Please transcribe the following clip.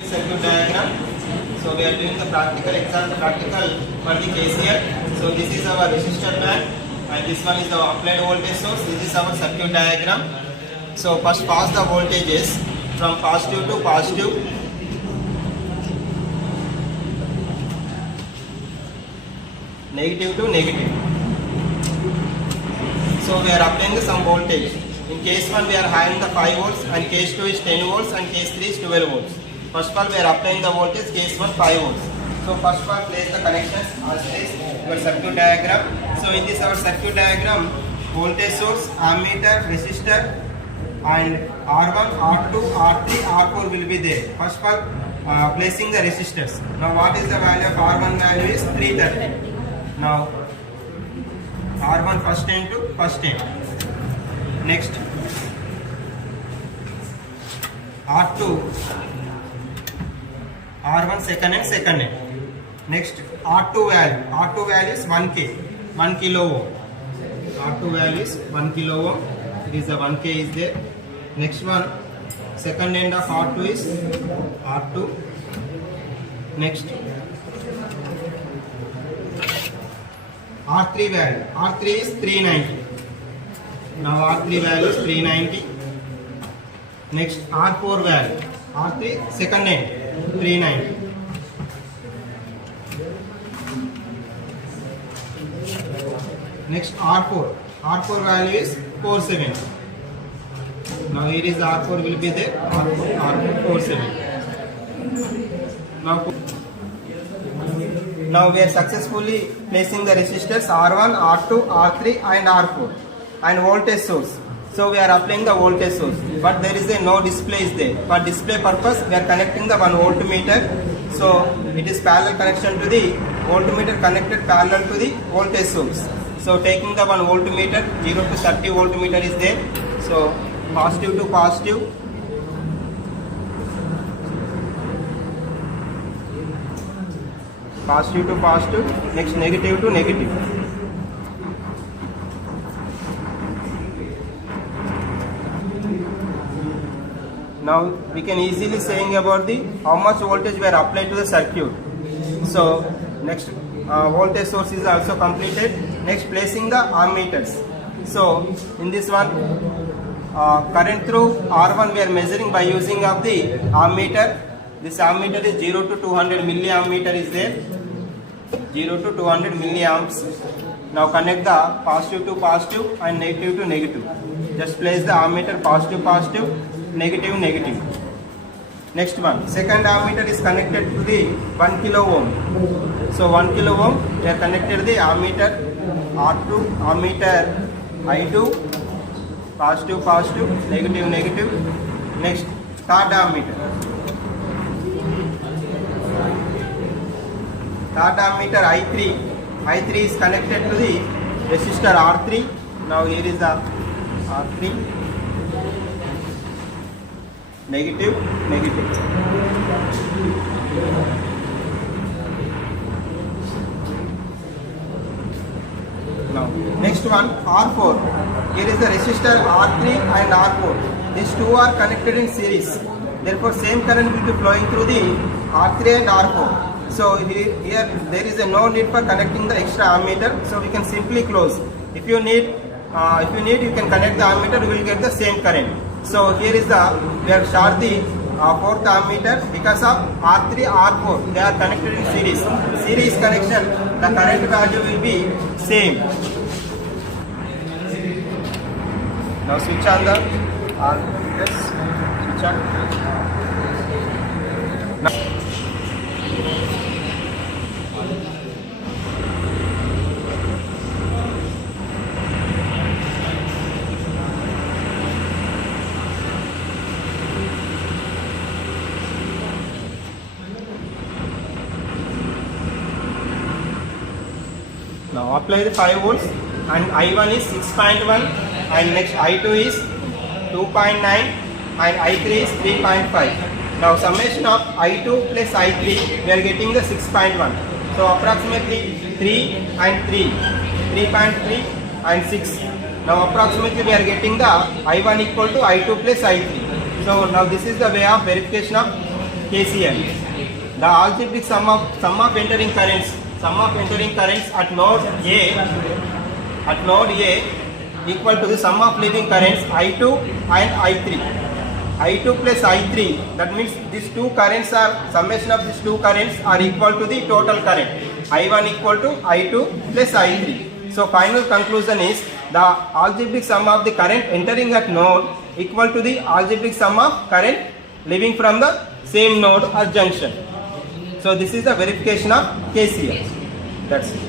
Circuit diagram. So we are doing the practical exam, practical for the KCL. So this is our resistor bank and this one is the applied voltage source. This is our circuit diagram. So first pass the voltages from positive to positive. Negative to negative. So we are applying some voltage. In case 1 we are having the 5 volts and case 2 is 10 volts and case 3 is 12 volts. First of all we are applying the voltage, case 1 5 volts. So first of all place the connections as is your circuit diagram. So in this our circuit diagram, voltage source, ammeter, resistor and R1, R2, R3, R4 will be there. First of all placing the resistors. Now what is the value of R1 value is 330. Now R1 first end to first end. Next R2, R1 second end. Next R2 value is 1K, 1 kilo ohm. R2 value is 1 kilo ohm. It is the 1K is there. Next one, second end of R2 is R2. Next R3 value, R3 is 390. Now R3 value is 390. Next R4 value, R3 second end 390. Next R4 value is 470. Now here is R4 will be there, R4 470. Now we are successfully placing the resistors R1, R2, R3 and R4 and voltage source. So we are applying the voltage source, but there is no display is there. For display purpose we are connecting the 1 voltmeter. So it is parallel connection to the voltmeter, connected parallel to the voltage source. So taking the 1 voltmeter, 0 to 30 voltmeter is there. So positive to positive. Positive to positive. Next negative to negative. Now we can easily saying about the how much voltage we are applied to the circuit. So next voltage source is also completed. Next placing the ammeters. So in this one current through R1 we are measuring by using of the ammeter. This ammeter is 0 to 200 milliammeter is there. 0 to 200 milliamps. Now connect the positive to positive and negative to negative. Just place the ammeter positive, negative, negative. Next one, second ammeter is connected to the 1 kilo ohm. So 1 kilo ohm, we are connected the ammeter R2, ammeter I2, positive, negative, negative. Next, third ammeter. Third ammeter I3 is connected to the resistor R3. Now here is the R3. Negative. Now next one R4. Here is the resistor R3 and R4. These two are connected in series. Therefore same current will be flowing through the R3 and R4. So here there is no need for connecting the extra ammeter. So we can simply close. If you need you can connect the ammeter. You will get the same current. So here is we are short the fourth ammeter because of R3, R4. They are connected in series. Series connection, the current value will be same. Now switch on the switch on. Now apply the 5 volts and I1 is 6.1 and next I2 is 2.9 and I3 is 3.5. Now summation of I2 plus I3 we are getting the 6.1. So approximately 3 and 3, 3.3 and 6. Now approximately we are getting the I1 equal to I2 plus I3. So now this is the way of verification of KCL. The algebraic sum of entering currents at node A equal to the sum of leaving currents I2 and I3. I2 plus I3, that means these two currents are, summation of these two currents are equal to the total current. I1 equal to I2 plus I3. So final conclusion is the algebraic sum of the current entering at node equal to the algebraic sum of current leaving from the same node or junction. So this is the verification of KCL. That's it.